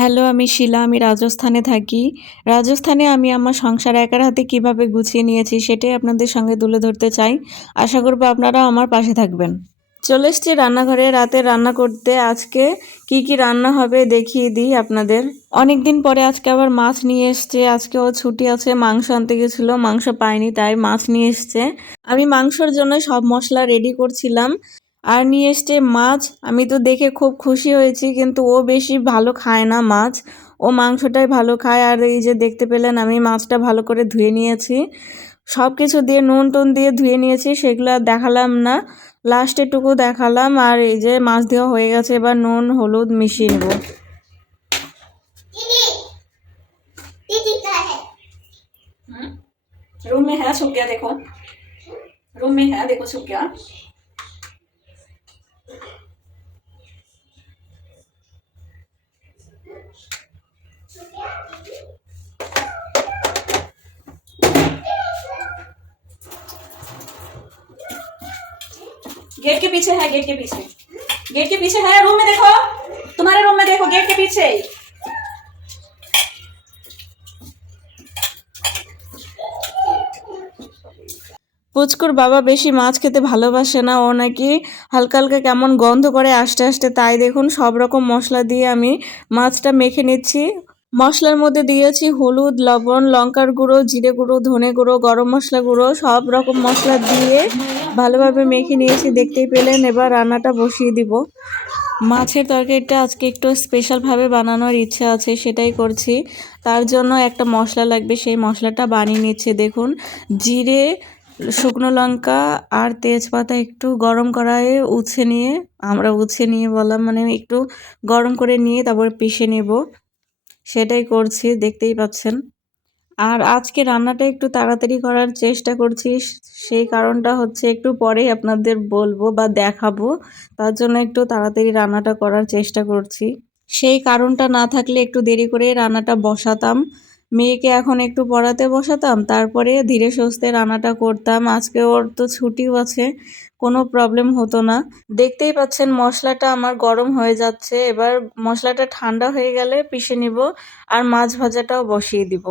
Hello, আমি শিলা। আমি রাজস্থানে থাকি। রাজস্থানে আমি আমার সংসার একার হাতে কিভাবে গুছিয়ে নিয়েছি সেটাই আপনাদের সঙ্গে তুলে ধরতে চাই। আশা করব আপনারা আমার পাশে থাকবেন। চলে এসেছি রান্নাঘরে রাতে রান্না করতে। আজকে কি কি রান্না হবে দেখিয়ে দিই আপনাদের। অনেকদিন পরে আজকে আবার মাছ নিয়ে এসছে। আজকেও ছুটি আছে, মাংস আনতে গেছিলো, মাংস পাইনি তাই মাছ নিয়ে এসছে। আমি মাংসর জন্য সব মশলা রেডি করছিলাম আর নিয়ে এসছে মাছ। আমি তো দেখে খুব খুশি হয়েছি, কিন্তু ও বেশি ভালো খায় না মাছ, ও মাংসটাই ভালো খায়। আর এই যে দেখতে পেলেন আমি মাছটা ভালো করে ধুয়ে নিয়েছি, সব কিছু দিয়ে নুন টুন দিয়ে ধুয়ে নিয়েছি, সেগুলো আর দেখালাম না, লাস্টে টুকু দেখালাম। আর এই যে মাছ দেওয়া হয়ে গেছে, এবার নুন হলুদ মিশিয়ে নেব। रूम में है छुप गया, देखो रूम में है, देखो छुप गया। गेट के पीछे है, गेट के पीछे, गेट के पीछे है। रूम में देखो, तुम्हारे रूम में देखो, गेट के पीछे। পুচকুর বাবা বেশি মাছ খেতে ভালোবাসে না, ও নাকি হালকা হালকা কেমন গন্ধ করে আস্তে আস্তে। তাই দেখুন সব রকম মশলা দিয়ে আমি মাছটা মেখে নিচ্ছি। মশলার মধ্যে দিয়েছি হলুদ, লবণ, লঙ্কার গুঁড়ো, জিরে গুঁড়ো, ধনে গুঁড়ো, গরম মশলা গুঁড়ো, সব রকম মশলা দিয়ে ভালোভাবে মেখে নিয়েছি, দেখতেই পেলেন। এবার রান্নাটা বসিয়ে দিব। মাছের তরকারিটা আজকে একটু স্পেশালভাবে বানানোর ইচ্ছা আছে, সেটাই করছি। তার জন্য একটা মশলা লাগবে, সেই মশলাটা বানিয়ে নিচ্ছে। দেখুন, জিরে, শুকনো লঙ্কা আর তেজপাতা একটু গরম কড়াইয়ে উচ্ছে নিয়ে বললাম, মানে একটু গরম করে নিয়ে তারপরে পিষে নেব, সেটাই করছি, দেখতেই পাচ্ছেন। আর আজকে রান্নাটা একটু তাড়াতাড়ি করার চেষ্টা করছি, সেই কারণটা হচ্ছে একটু পরেই আপনাদের বলবো বা দেখাবো। তার জন্য একটু তাড়াতাড়ি রান্নাটা করার চেষ্টা করছি। সেই কারণটা না থাকলে একটু দেরি করে রান্নাটা বসাতাম, মেয়েকে এখন একটু পড়াতে বসাতাম, তারপরে ধীরে সুস্থে রান্নাটা করতাম। আজকে ওর তো ছুটিও আছে, কোনো প্রবলেম হতো না। দেখতেই পাচ্ছেন মশলাটা আমার গরম হয়ে যাচ্ছে। এবার মশলাটা ঠান্ডা হয়ে গেলে পিষে নিব আর মাছ ভাজাটাও বসিয়ে দিব।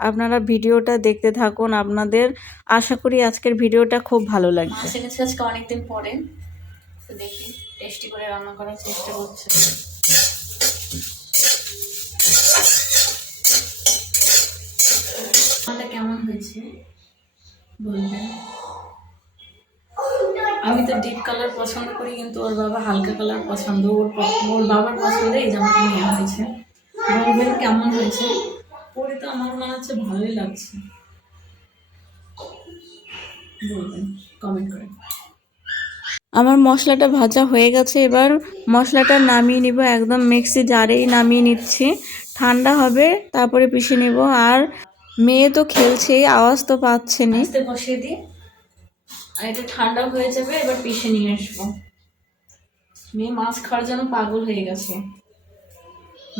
আপনারা ভিডিওটা দেখতে থাকুন, আপনাদের আশা করি আজকের ভিডিওটা খুব ভালো লাগবে। মাছ এনেছে আজকে অনেকদিন পরে, তো দেখি টেস্টি করে রান্না করার চেষ্টা করছি। রান্নাটা কেমন হয়েছে বলবেন। আমি তো ডিপ কালার পছন্দ করি, কিন্তু ওর বাবা হালকা কালার পছন্দ। ওর বাবার পছন্দে এই জামাটা নেওয়া হয়েছে। বলবেন কেমন হয়েছে। পরে তো আমার মনে হচ্ছে ভালোই লাগছে, বলবেন কমেন্ট করে। আমার মশলাটা ভাজা হয়ে গেছে, এবার মশলাটা নামিয়ে নিব, একদম মিক্সি জারেই নামিয়ে নিচ্ছি। ঠান্ডা হবে তারপরে পিষে নিব। আর মেয়ে তো খেলছেই, আওয়াজ তো পাচ্ছে না। বসিয়ে দিই আর এটা ঠান্ডা হয়ে যাবে, এবার পিষে নিয়ে আসবো। মেয়ে মাছ খাওয়ার জন্য পাগল হয়ে গেছে,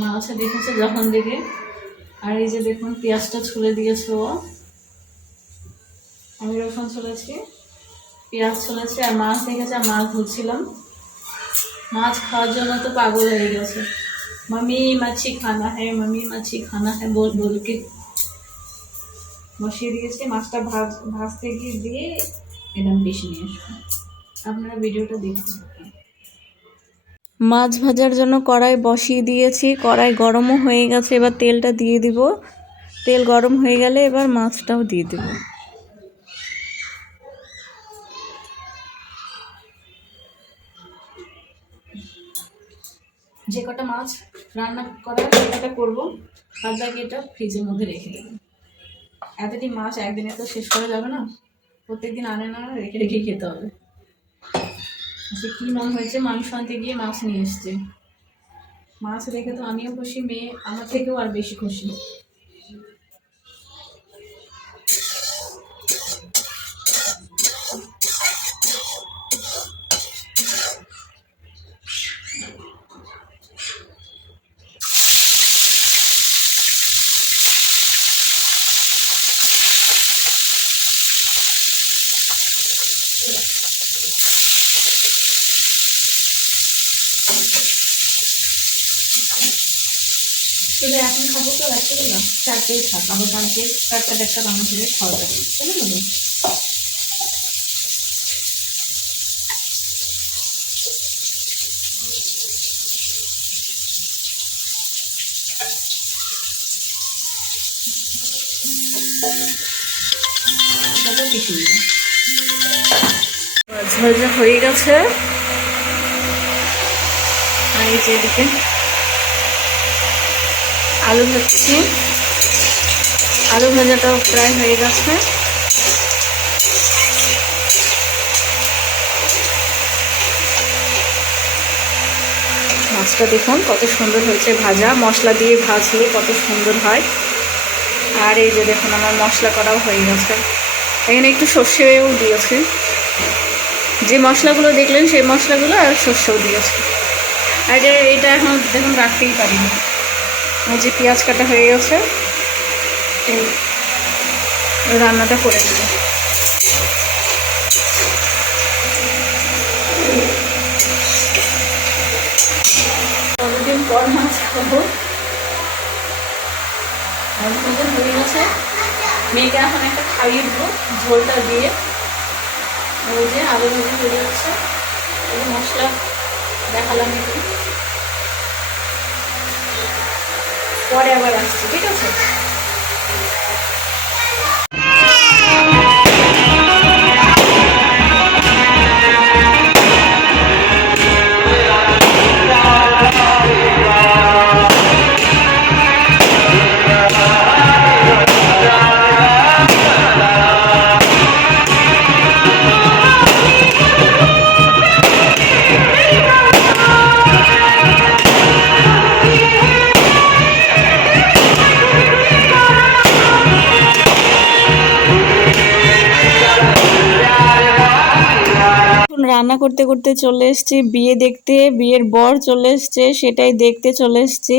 মাছ দেখেছে যখন দেখে। আর এই যে দেখুন পেঁয়াজটা ছুলে দিয়েছে ও, আমি রসুন ছুলেছি, পেঁয়াজ ছুলেছি, আর মাছ দেখেছে, আর মাছ ধুচ্ছিলাম। মাছ খাওয়ার জন্য তো পাগল হয়ে গেছে, মামি মাছি খানা হ্যাঁ, মামি মাছি খানা হ্যাঁ বল বলকে বসিয়ে দিয়েছি। মাছটা ভাজতে গিয়ে দিয়ে এরকম পিষে নিয়ে আসবো। আপনারা ভিডিওটা দেখুন। মাছ ভাজার জন্য কড়াই বসিয়ে দিয়েছি, কড়াই গরমও হয়ে গেছে। এবার তেলটা দিয়ে দিব, তেল গরম হয়ে গেলে এবার মাছটাও দিয়ে দেব। যে কটা মাছ রান্না করার সে কটা করবো, বাদ বাকি এটা ফ্রিজের মধ্যে রেখে দেবো। এতটি মাছ একদিনে তো শেষ করা যাবে না, প্রত্যেকদিন আনে না, রেখে রেখে খেতে হবে। আচ্ছা কী মন হয়েছে, মাংস আনতে গিয়ে মাছ নিয়ে এসছে। মাছ রেখে তো আমিও খুশি, মেয়ে আমার থেকেও আর বেশি খুশি। শুধু এখন খাবো তো রাত্রিবেলা চারটেই থাক, আবার কালকে চারটা দেড়টা রান্না করে খাওয়া যাবে, বুঝতে পারলি? ঝরঝর হয়ে গেছে। আর এই যে এদিকে আলু ভাজছি, আলু ভাজাটাও প্রায় হয়ে গেছে। মাছটা দেখুন কত সুন্দর হয়েছে ভাজা, মশলা দিয়ে ভাজলে কত সুন্দর হয়। আর এই যে দেখুন আমার মশলা করাও হয়ে গেছে। এখানে একটু সর্ষেও দিয়েছে, যে মশলাগুলো দেখলেন সেই মশলাগুলো, আর সর্ষেও দিয়েছে। আর এটা এখন দেখুন রাখতেই পারিনি, যে পেঁয়াজ কাটা হয়ে গেছে, এই রান্নাটা করে নেব। কতদিন পর মাছ খাবো, হয়ে গেছে। মেয়েকে এখন একটা খাইয়ে দেবো ঝোলটা দিয়ে। ওই যে আলু ভাজি হয়ে যাচ্ছে, এই মশলা দেখালাম একটু, পরে আবার আসছি, ঠিক আছে? রান্না করতে করতে চলে এসেছি বিয়ে দেখতে, বিয়ের বর চলে এসছে, সেটাই দেখতে চলে এসেছি।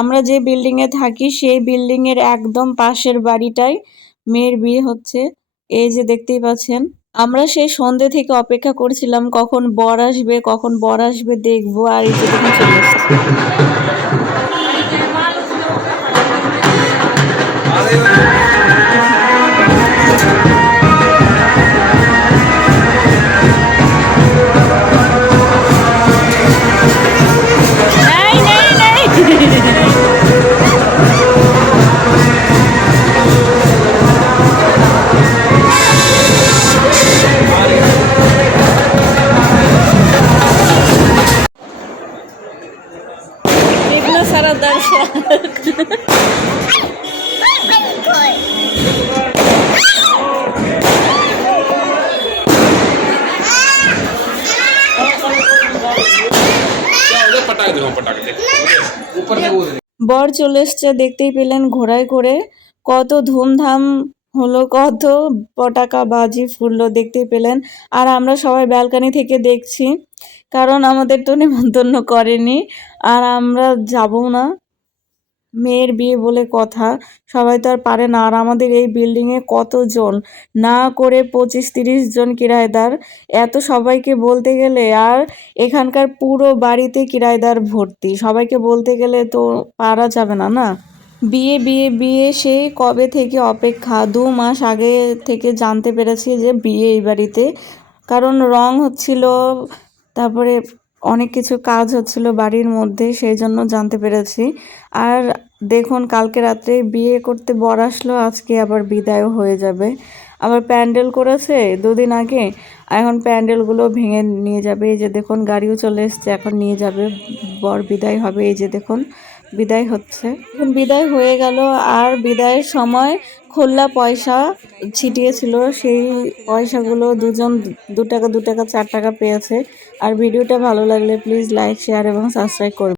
আমরা যে বিল্ডিংয়ে থাকি সেই বিল্ডিংয়ের একদম পাশের বাড়িটাই মেয়ের বিয়ে হচ্ছে। এই যে দেখতেই পাচ্ছেন, আমরা সেই সন্ধ্যে থেকে অপেক্ষা করছিলাম কখন বর আসবে, কখন বর আসবে দেখবো। আর এই যে দেখুন চলে এসছে। সারা দর্শক বর চলে এসছে, দেখতেই পেলেন ঘোড়ায় করে কত ধুমধাম হলো, কত পটাকা বাজি ফুললো দেখতেই পেলেন। আর আমরা সবাই ব্যালকনি থেকে দেখছি, কারণ আমাদের তো নেমন্তন্ন করেনি, আর আমরা যাবো না, মেয়ের বিয়ে বলে কথা, সবাই তো আর পারে না। আর আমাদের এই বিল্ডিংয়ে কতজন না করে 25-30 জন কিরায়দার, এত সবাইকে বলতে গেলে, আর এখানকার পুরো বাড়িতে কিরায়দার ভর্তি, সবাইকে বলতে গেলে তো পারা যাবে না, না? বিয়ে বিয়ে বিয়ে সেই কবে থেকে অপেক্ষা, 2 মাস আগে থেকে জানতে পেরেছি যে বিয়ে এই বাড়িতে, কারণ রং হচ্ছিল, তারপরে অনেক কিছু কাজ হচ্ছিল বাড়ির মধ্যে, সেই জন্য জানতে পেরেছি। আর দেখুন কালকে রাত্রে বিয়ে করতে বর আসলো, আজকে আবার বিদায়ও হয়ে যাবে। আবার প্যান্ডেল করেছে 2 দিন আগে, এখন প্যান্ডেলগুলো ভেঙে নিয়ে যাবে। এই যে দেখুন গাড়িও চলে এসছে, এখন নিয়ে যাবে, বর বিদায় হবে। এই যে দেখুন বিদায় হচ্ছে, এখন বিদায় হয়ে গেল। আর বিদায়ের সময় খোলা পয়সা ছিটিয়েছিল, সেই পয়সাগুলো দুজন 2 টাকা 2 টাকা 4 টাকা পেয়েছে। আর ভিডিওটা ভালো লাগলে প্লিজ লাইক, শেয়ার এবং সাবস্ক্রাইব করবেন।